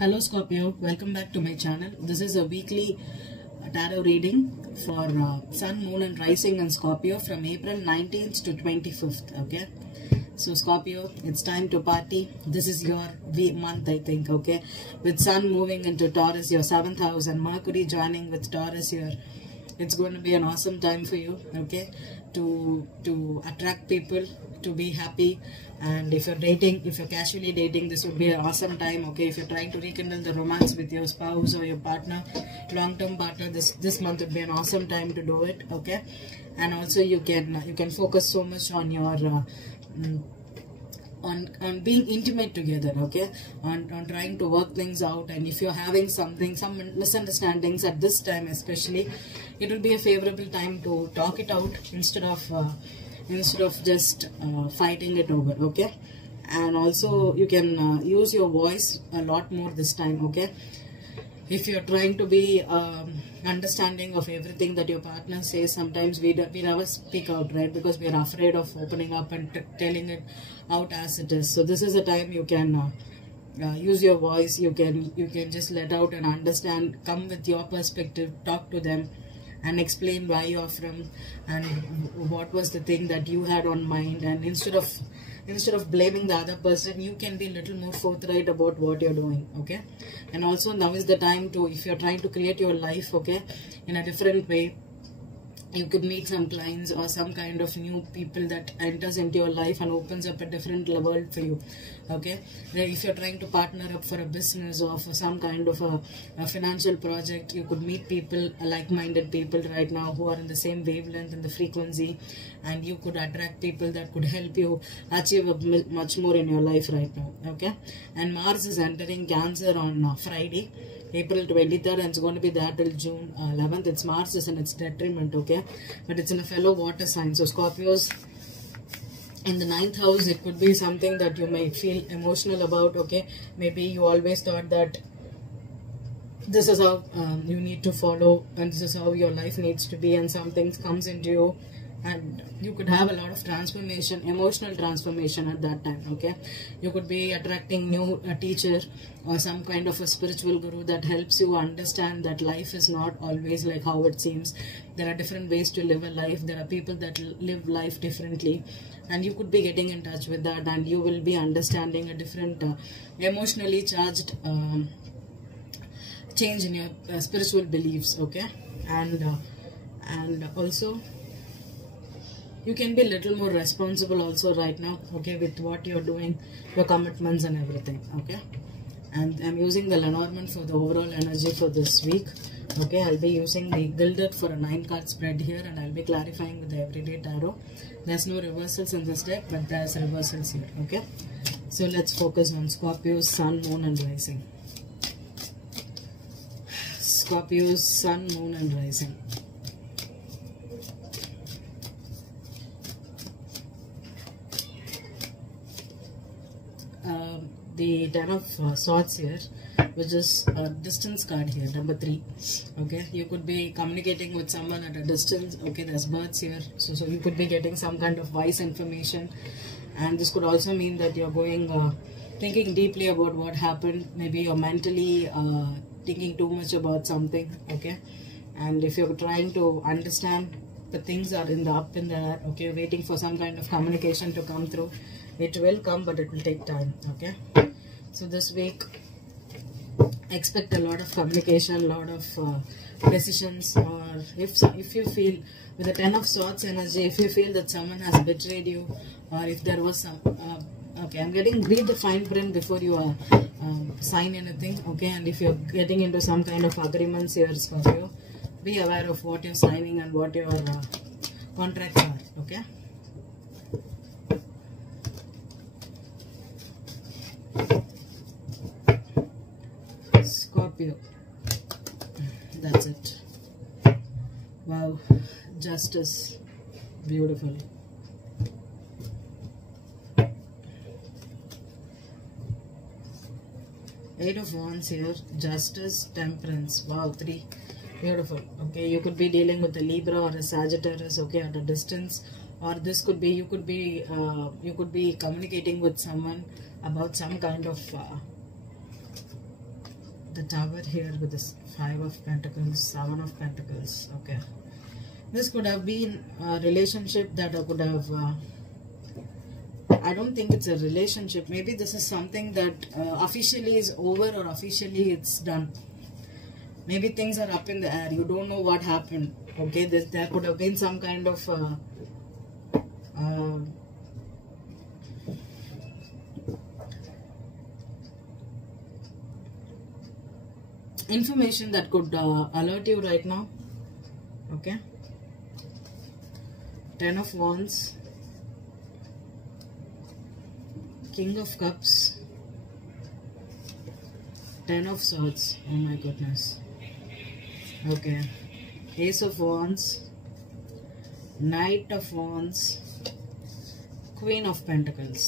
Hello Scorpio, welcome back to my channel. This is a weekly tarot reading for Sun, Moon and Rising in Scorpio from April 19th to 25th. Okay, so Scorpio, it's time to party. This is your month, I think. Okay, with Sun moving into Taurus, your 7th house, and Mercury joining with Taurus here. It's going to be an awesome time for you, okay, to attract people, to be happy. And if you're dating, if you're casually dating, this would be an awesome time, okay. If you're trying to rekindle the romance with your spouse or your partner, long-term partner, this month would be an awesome time to do it, okay. And also you can focus so much on your on being intimate together, okay, on trying to work things out. And if you're having some misunderstandings at this time especially, it will be a favorable time to talk it out instead of just fighting it over, okay. And also you can use your voice a lot more this time, okay. If you're trying to be understanding of everything that your partner says, sometimes we never speak out, right, because we are afraid of opening up and telling it out as it is. So this is a time you can use your voice. You can just let out and understand, come with your perspective, talk to them and explain where you are from and what was the thing that you had on mind. And instead of blaming the other person, you can be a little more forthright about what you're doing, okay. And also now is the time to, if you're trying to create your life, okay, in a different way, you could meet some clients or some kind of new people that enters into your life and opens up a different world for you, okay. If you're trying to partner up for a business or for some kind of a financial project, you could meet people, like-minded people right now who are in the same wavelength and the frequency, and you could attract people that could help you achieve much more in your life right now, okay. And Mars is entering Cancer on Friday, April 23rd, and it's going to be there till June 11th. It's Mars is in its detriment, okay, but it's in a fellow water sign. So Scorpios in the 9th house, it could be something that you may feel emotional about, okay. Maybe you always thought that this is how you need to follow and this is how your life needs to be, and something comes into you and you could have a lot of transformation, emotional transformation at that time, okay. You could be attracting a teacher or some kind of a spiritual guru that helps you understand that life is not always like how it seems. There are different ways to live a life. There are people that live life differently, and you could be getting in touch with that, and you will be understanding a different emotionally charged change in your spiritual beliefs, okay. And also you can be a little more responsible also right now, okay, with what you're doing, your commitments and everything, okay. And I'm using the Lenormand for the overall energy for this week, okay. I'll be using the Gilded for a 9-card spread here, and I'll be clarifying with the Everyday Tarot. There's no reversals in this deck, but there's reversals here, okay. So let's focus on Scorpio's Sun, Moon and Rising. Scorpio's Sun, Moon and Rising. The 10 of Swords here, which is a distance card here, number 3, okay. You could be communicating with someone at a distance, okay. There's birds here, so you could be getting some kind of wise information, and this could also mean that you're going thinking deeply about what happened. Maybe you're mentally thinking too much about something, okay. And if you're trying to understand, the things are in the up in the air, okay, you're waiting for some kind of communication to come through. It will come, but it will take time, okay. So this week, expect a lot of communication, a lot of decisions. Or if you feel with the 10 of Swords energy, if you feel that someone has betrayed you, or if there was some okay, I'm getting read the fine print before you sign anything, okay. And if you're getting into some kind of agreements here, Scorpio, be aware of what you're signing and what your contracts are, okay. Scorpio, that's it. Wow, Justice, beautiful. Eight of Wands here, Justice, Temperance. Wow, 3, beautiful. Okay, you could be dealing with a Libra or a Sagittarius, okay, at a distance, or this could be you could be communicating with someone about some kind of the Tower here with this 5 of Pentacles, 7 of Pentacles. Okay, this could have been a relationship that I could have I don't think it's a relationship. Maybe this is something that officially is over or officially it's done. Maybe things are up in the air. You don't know what happened. Okay, there could have been some kind of information that could alert you right now. Okay, 10 of Wands, King of Cups, 10 of Swords. Oh my goodness. Okay, Ace of Wands, Knight of Wands, Queen of Pentacles,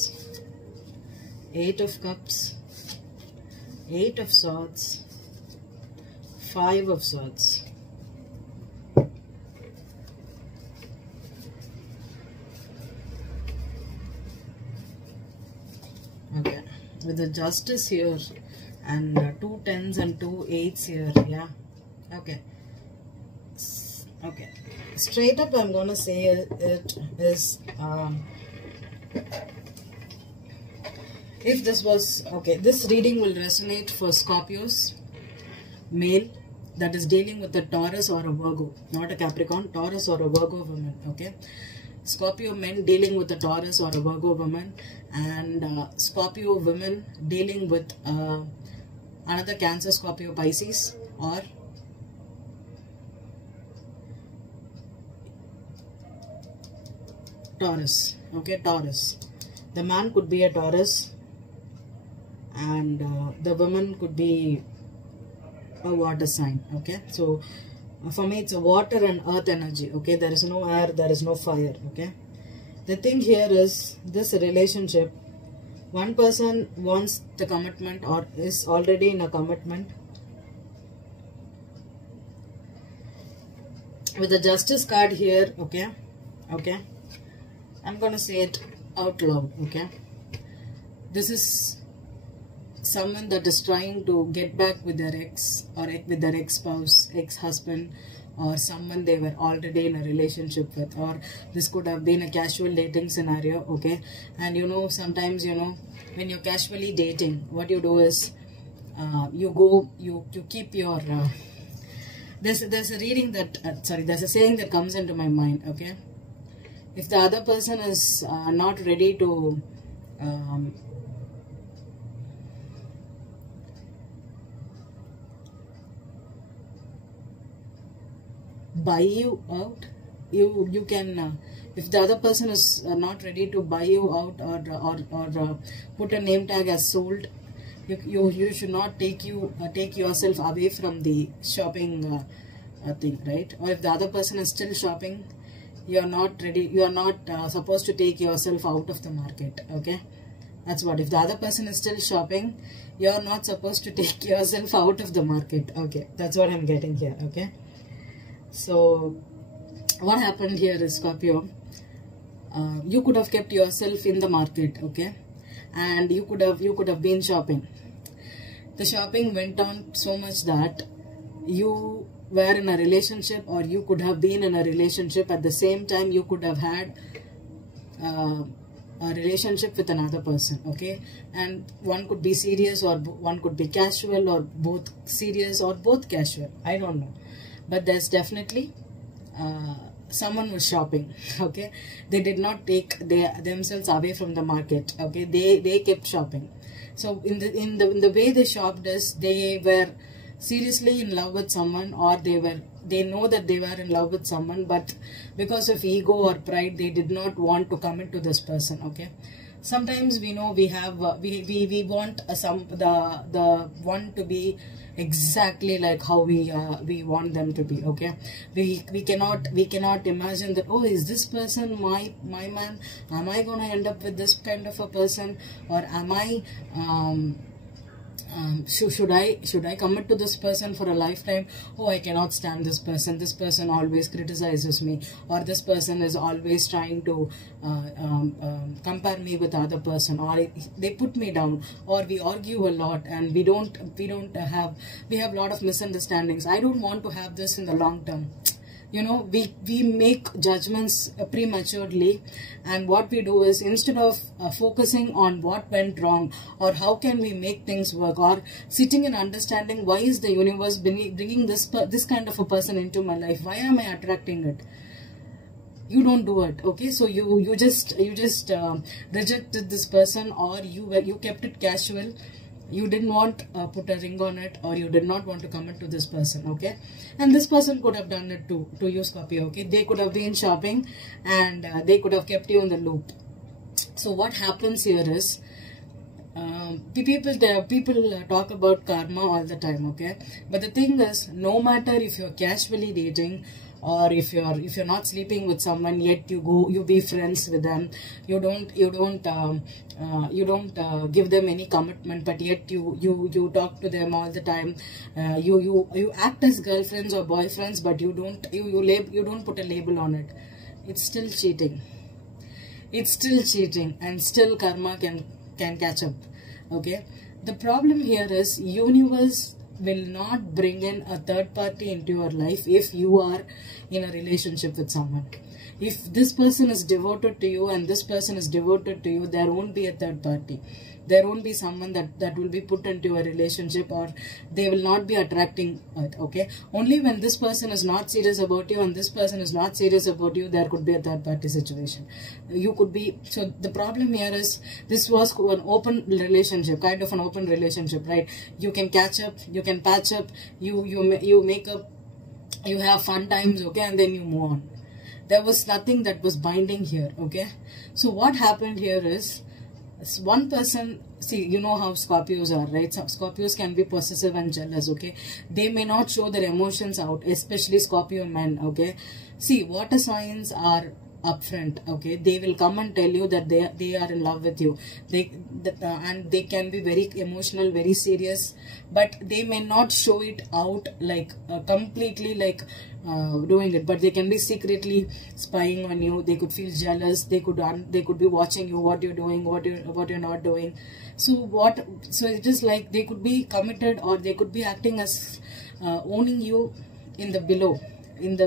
8 of Cups, 8 of Swords, 5 of Swords. Okay, with the Justice here and 2 10s and 2 8s here. Yeah, okay. Okay, straight up I'm gonna say it is if this was okay, this reading will resonate for Scorpios male that is dealing with a Taurus or a Virgo, not a Capricorn, Taurus or a Virgo woman. Okay, Scorpio men dealing with a Taurus or a Virgo woman, and Scorpio women dealing with another Cancer, Scorpio, Pisces, or Taurus. Okay, Taurus. The man could be a Taurus and the woman could be a water sign. Okay, so for me it's a water and earth energy. Okay, there is no air, there is no fire. Okay, the thing here is this relationship, one person wants the commitment or is already in a commitment. With the Justice card here, okay, I'm gonna say it out loud. Okay, this is someone that is trying to get back with their ex or with their ex-spouse, ex-husband, or someone they were already in a relationship with, or this could have been a casual dating scenario. Okay, and you know, sometimes, you know, when you're casually dating, what you do is you keep your there's a reading that there's a saying that comes into my mind. Okay, if the other person is not ready to buy you out, you can if the other person is not ready to buy you out or put a name tag as sold, you should not take yourself away from the shopping thing, right? Or if the other person is still shopping, you are not ready, you are not supposed to take yourself out of the market. Okay, that's what, if the other person is still shopping, you are not supposed to take yourself out of the market. Okay, that's what I'm getting here. Okay, so what happened here is, Scorpio, you could have kept yourself in the market. Okay, and you could have been shopping. The shopping went on so much that you were in a relationship, or you could have been in a relationship at the same time. You could have had a relationship with another person. Okay, and one could be serious or one could be casual, or both serious or both casual. I don't know. But there's definitely someone was shopping. Okay, they did not take themselves away from the market. Okay, they kept shopping. So in the way they shopped is, they were seriously in love with someone, or they know that they were in love with someone, but because of ego or pride, they did not want to commit to this person. Okay, sometimes we know we have we want the one to be exactly like how we want them to be. Okay, we cannot imagine that, oh, is this person my man? Am I gonna end up with this kind of a person, or am I should I commit to this person for a lifetime? Oh, I cannot stand this person. This person always criticizes me, or this person is always trying to compare me with other person, or they put me down, or we argue a lot, and we have a lot of misunderstandings. I don't want to have this in the long term. You know, we make judgments prematurely, and what we do is, instead of focusing on what went wrong or how can we make things work, or sitting and understanding why is the universe bringing this kind of a person into my life, why am I attracting it, you don't do it. Okay, so you just rejected this person, or you kept it casual. You didn't want put a ring on it, or you did not want to commit to this person. Okay, and this person could have done it to you, Scorpio. Okay, they could have been shopping, and they could have kept you in the loop. So what happens here is, people talk about karma all the time. Okay, but the thing is, no matter if you're casually dating, or if you're not sleeping with someone, yet you be friends with them, you don't give them any commitment, but yet you talk to them all the time, you act as girlfriends or boyfriends, but you don't put a label on it. It's still cheating. It's still cheating, and still karma can catch up. Okay, the problem here is, universe will not bring in a third party into your life if you are in a relationship with someone. If this person is devoted to you and this person is devoted to you, there won't be a third party. There won't be someone that will be put into a relationship, or they will not be attracting it. Okay, only when this person is not serious about you and this person is not serious about you, there could be a third party situation. You could be. So the problem here is, this was an open relationship, kind of an open relationship, right? You can catch up, you can patch up, you make up, you have fun times, okay, and then you move on. There was nothing that was binding here. Okay, so what happened here is, one person, see, you know how Scorpios are, right? Scorpios can be possessive and jealous. Okay, they may not show their emotions out, especially Scorpio men. Okay, see, water signs are upfront. Okay, they will come and tell you that they are in love with you. And they can be very emotional, very serious, but they may not show it out like completely, like doing it, but they can be secretly spying on you. They could feel jealous. They could be watching you, what you're doing, what you're not doing. So it is like, they could be committed, or they could be acting as owning you in the below, in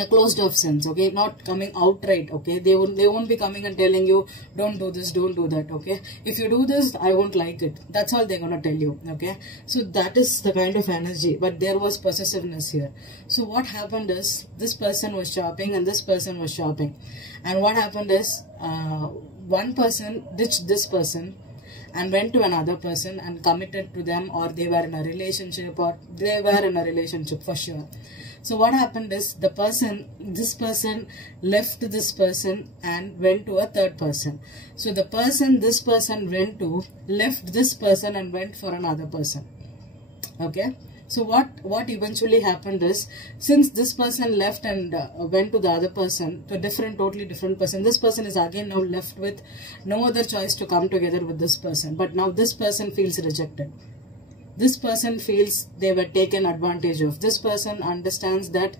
a closed off sense. Okay, not coming outright. Okay, they won't be coming and telling you, don't do this, don't do that. Okay, if you do this, I won't like it. That's all they're gonna tell you. Okay, so that is the kind of energy, but there was possessiveness here. So what happened is, this person was shopping and this person was shopping, and what happened is, one person ditched this person and went to another person and committed to them, or they were in a relationship, for sure. So what happened is, this person left this person and went to a third person. So the person this person went to left this person and went for another person. Okay, so what eventually happened is, since this person left and went to the other person, to a totally different person, this person is again now left with no other choice to come together with this person. But now this person feels rejected. This person feels they were taken advantage of. This person understands that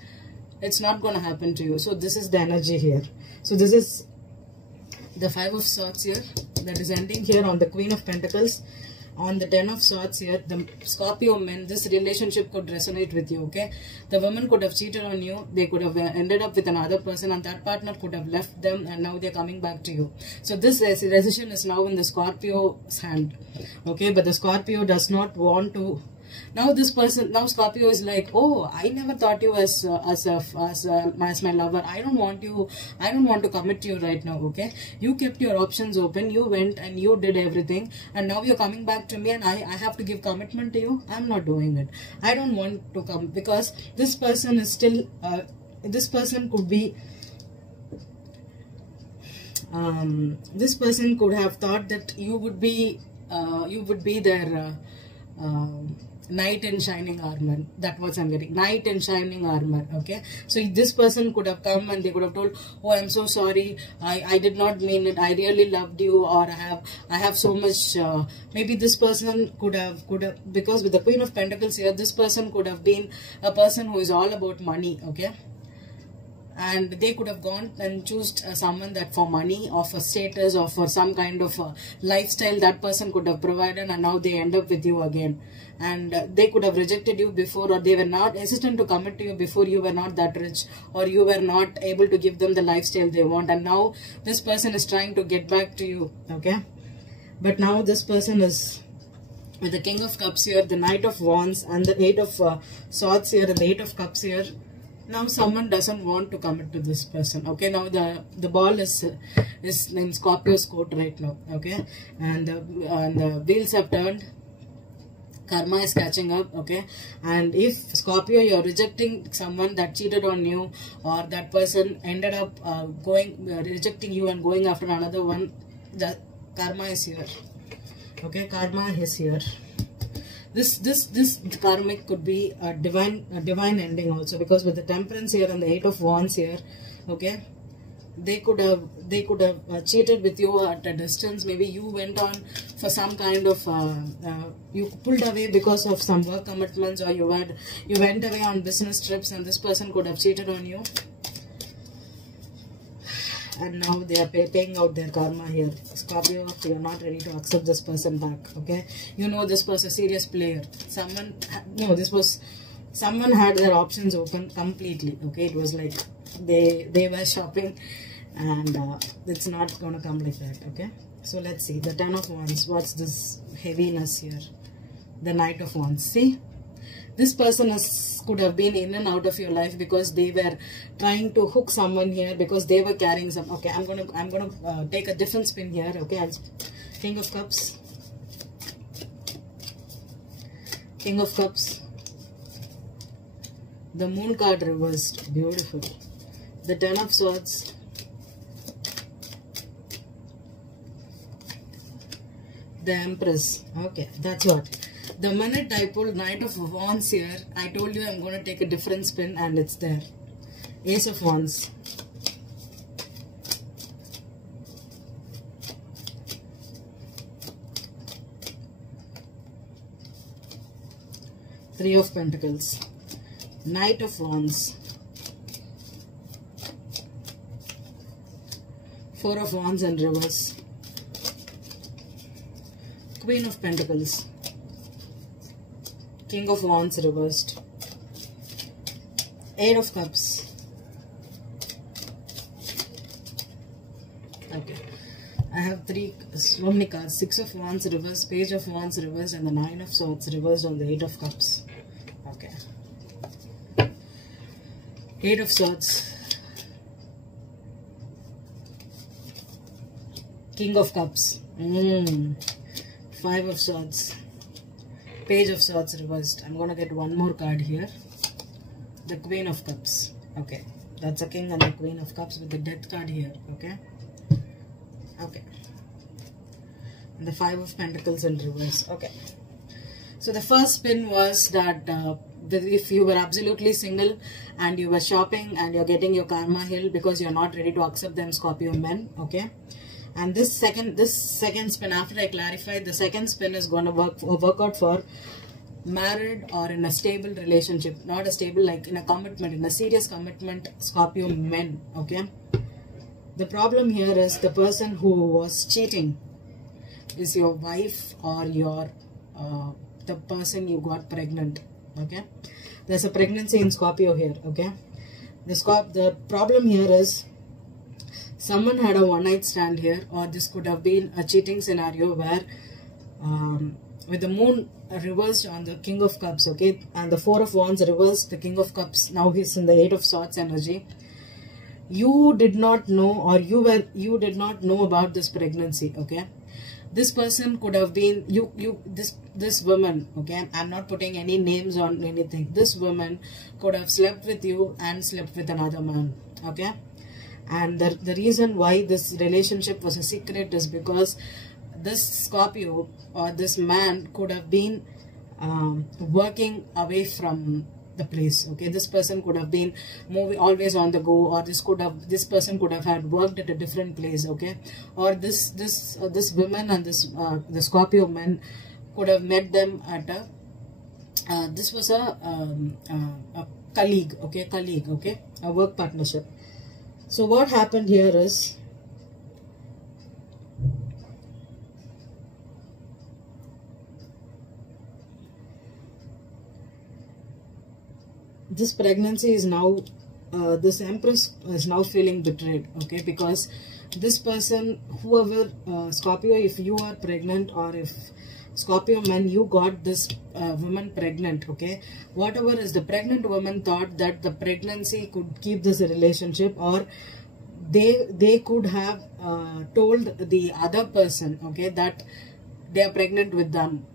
it's not going to happen to you. So this is the energy here. So this is the 5 of Swords here, that is ending here on the Queen of Pentacles. On the 10 of Swords here, the Scorpio men, this relationship could resonate with you. Okay, the woman could have cheated on you. They could have ended up with another person, and that partner could have left them, and now they're coming back to you. So this decision is now in the Scorpio's hand. Okay, but the Scorpio does not want to. Now Scorpio is like, oh, I never thought you as my lover. I don't want to commit to you right now. Okay, you kept your options open. You went and you did everything, and now you're coming back to me, and I have to give commitment to you. I'm not doing it. I don't want to come, because this person is still. This person could be. This person could have thought that you would be their. knight in shining armor. That's what I'm getting. Knight in shining armor. Okay, so this person could have come and they could have told, oh, I'm so sorry, I did not mean it, I really loved you, or I have so much. Maybe this person could have, because with the Queen of Pentacles here, this person could have been a person who is all about money. Okay, and they could have gone and chosen someone that for money or for status or for some kind of lifestyle that person could have provided, and now they end up with you again. And they could have rejected you before, or they were not hesitant to commit to you before. You were not that rich, or you were not able to give them the lifestyle they want, and now this person is trying to get back to you. Okay, but now this person is with the King of Cups here, the Knight of Wands, and the Eight of Swords here, and the Eight of Cups here. Now someone doesn't want to commit to this person. Okay, now the ball is in Scorpio's court right now. Okay, and the wheels have turned. Karma is catching up. Okay, and if Scorpio, you're rejecting someone that cheated on you, or that person ended up rejecting you and going after another one, the karma is here. Okay, karma is here. This karmic could be a divine ending also, because with the Temperance here and the Eight of Wands here, okay, they could have cheated with you at a distance. Maybe you went on for some kind of you pulled away because of some work commitments, or you went away on business trips, and this person could have cheated on you. And now they are paying out their karma here. Scorpio, you are not ready to accept this person back. Okay, you know this was a serious player. Someone had their options open completely. Okay, it was like they were shopping, and it's not gonna come like that. Okay, so let's see the Ten of Wands. What's this heaviness here? The Knight of Wands. See, this person could have been in and out of your life because they were trying to hook someone here, because they were carrying some. Okay, I'm gonna take a different spin here. Okay, King of Cups, King of Cups, the Moon card reversed, beautiful. The Ten of Swords, the Empress. Okay, that's what. The minute I pulled Knight of Wands here, I told you I'm going to take a different spin, and it's there. Ace of Wands. Three of Pentacles. Knight of Wands. Four of Wands in reverse. Queen of Pentacles. King of Wands reversed. Eight of Cups. Okay, I have so many cards. Six of Wands reversed, Page of Wands reversed, and the Nine of Swords reversed on the Eight of Cups. Okay, Eight of Swords, King of Cups, Five of Swords, Page of Swords reversed. I'm gonna get one more card here. The Queen of Cups. Okay, that's a King and the Queen of Cups with the Death card here. Okay. Okay. And the Five of Pentacles in reverse. Okay. So the first spin was that if you were absolutely single and you were shopping and you're getting your karma healed because you're not ready to accept them, Scorpio men. Okay. And this second spin, after I clarified, the second spin is going to work out for married or in a stable relationship. Not a stable, like in a commitment, in a serious commitment, Scorpio men. Okay. The problem here is the person who was cheating is your wife or your the person you got pregnant. Okay. There's a pregnancy in Scorpio here. Okay. The problem here is someone had a one-night stand here, or this could have been a cheating scenario where with the Moon reversed on the King of Cups, okay, and the Four of Wands reversed the King of Cups. Now he's in the Eight of Swords energy. You did not know, or you did not know about this pregnancy. Okay, this person could have been this woman. Okay, I'm not putting any names on anything. This woman could have slept with you and slept with another man. Okay. And the reason why this relationship was a secret is because this Scorpio or this man could have been working away from the place. Okay, this person could have been moving always on the go, or this person could have had worked at a different place. Okay, or this woman and the Scorpio man could have met them at a this was a colleague. Okay, a work partnership. So what happened here is, this pregnancy is now, this Empress is now feeling betrayed. Okay, because this person, whoever, Scorpio, if you are pregnant, or if Scorpio man, you got this woman pregnant. Okay, whatever is, the pregnant woman thought that the pregnancy could keep this relationship, or they could have told the other person, okay, that they are pregnant with them,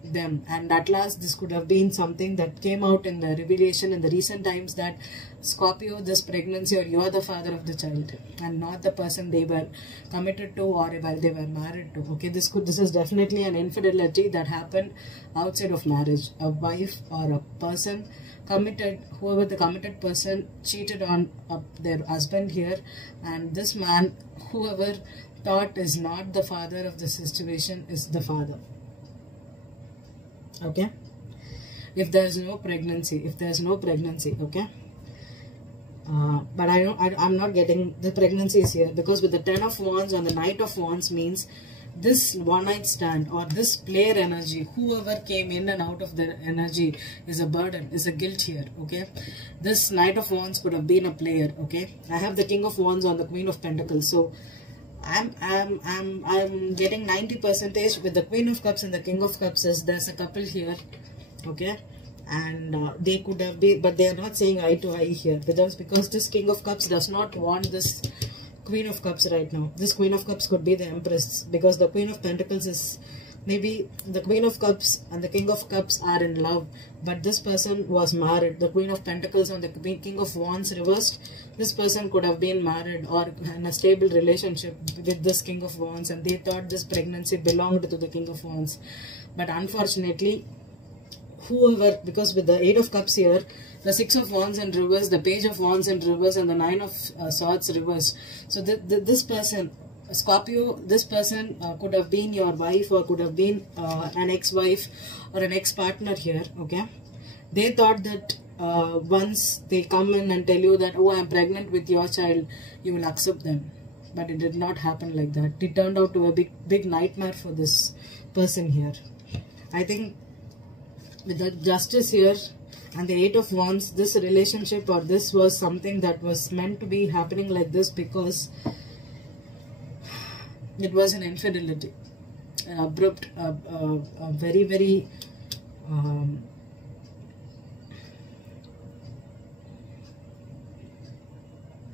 and at last this could have been something that came out in the revelation in the recent times, that Scorpio, this pregnancy, or you are the father of the child and not the person they were committed to or while they were married to. Okay, this is definitely an infidelity that happened outside of marriage. A wife or a person committed, whoever the committed person, cheated on their husband here, and this man, whoever thought is not the father of the situation, is the father. Okay, if there is no pregnancy, okay, but I'm not getting the pregnancies here, because with the 10 of Wands on the Knight of Wands means this one night stand or this player energy, whoever came in and out of the energy, is a burden, is a guilt here. Okay, this Knight of Wands could have been a player. Okay, I have the King of Wands on the Queen of Pentacles, so I'm getting 90% with the Queen of Cups and the King of Cups. Is there's a couple here. Okay, and they could have been, but they are not saying eye to eye here, because this King of Cups does not want this Queen of Cups right now. This Queen of Cups could be the Empress, because the Queen of Pentacles is, maybe the Queen of Cups and the King of Cups are in love, but this person was married. The Queen of Pentacles and the King of Wands reversed, this person could have been married or in a stable relationship with this King of Wands, and they thought this pregnancy belonged to the King of Wands. But unfortunately, whoever, because with the 8 of Cups here, the 6 of Wands in reverse, the Page of Wands in reverse, and the 9 of Swords reverse. So this person, Scorpio, this person could have been your wife, or could have been an ex-wife or an ex-partner here. Okay, they thought that once they come in and tell you that, oh, I am pregnant with your child, you will accept them. But it did not happen like that. It turned out to a big nightmare for this person here. I think with the Justice here and the 8 of Wands, this relationship, or this was something that was meant to be happening like this, because it was an infidelity, an abrupt, very, very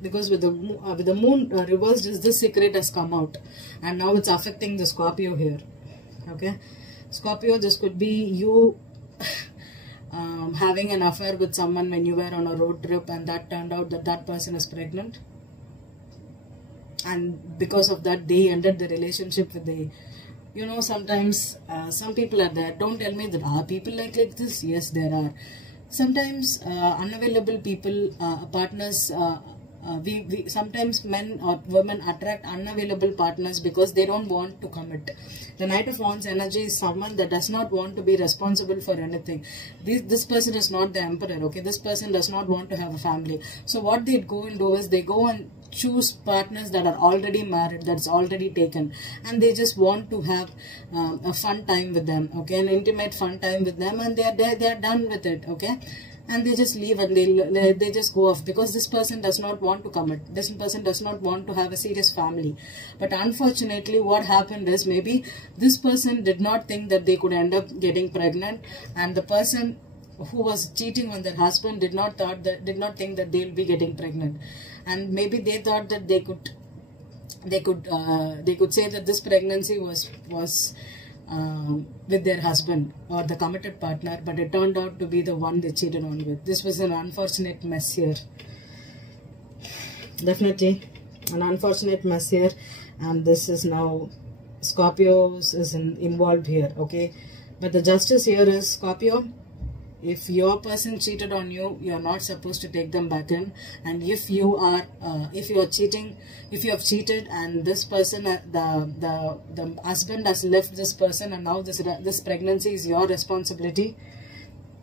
because with the moon reversed, this secret has come out, and now it's affecting the Scorpio here. Okay, Scorpio, this could be you having an affair with someone when you were on a road trip, and that turned out that that person is pregnant, and because of that they ended the relationship with the, you know, sometimes some people are there. Don't tell me that are people like this. Yes, there are sometimes unavailable people, partners. We sometimes men or women attract unavailable partners because they don't want to commit. The Knight of Wands energy is someone that does not want to be responsible for anything. This person is not the Emperor. Okay, this person does not want to have a family. So what they go and do is they go and choose partners that are already married, that's already taken, and they just want to have a fun time with them. Okay, an intimate fun time with them, and they are done with it. Okay, and they just leave and they just go off, because this person does not want to commit. This person does not want to have a serious family. But unfortunately, what happened is, maybe this person did not think that they could end up getting pregnant, and the person who was cheating on their husband did not think that they'll be getting pregnant, and maybe they thought that they could say that this pregnancy was with their husband or the committed partner, but it turned out to be the one they cheated on with. This was an unfortunate mess here. Definitely an unfortunate mess here, and this is now Scorpios is involved here. Okay, But the justice here is, Scorpio, if your person cheated on you, you are not supposed to take them back in. And if you are cheating, if you have cheated and this person, the husband has left this person, and now this pregnancy is your responsibility,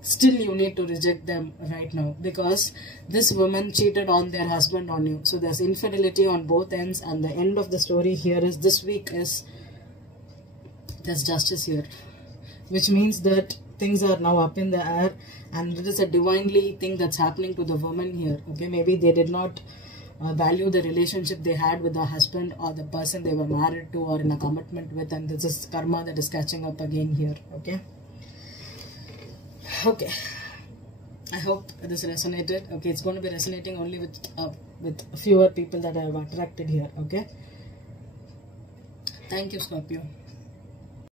still you need to reject them right now, because this woman cheated on their husband on you. So there's infidelity on both ends, and the end of the story here is, this week is, there's justice here, which means that things are now up in the air, and it is a divinely thing that's happening to the woman here. Okay, maybe they did not value the relationship they had with the husband or the person they were married to or in a commitment with, and this is karma that is catching up again here. Okay, I hope this resonated. Okay, it's going to be resonating only with fewer people that I have attracted here. Okay, thank you, Scorpio.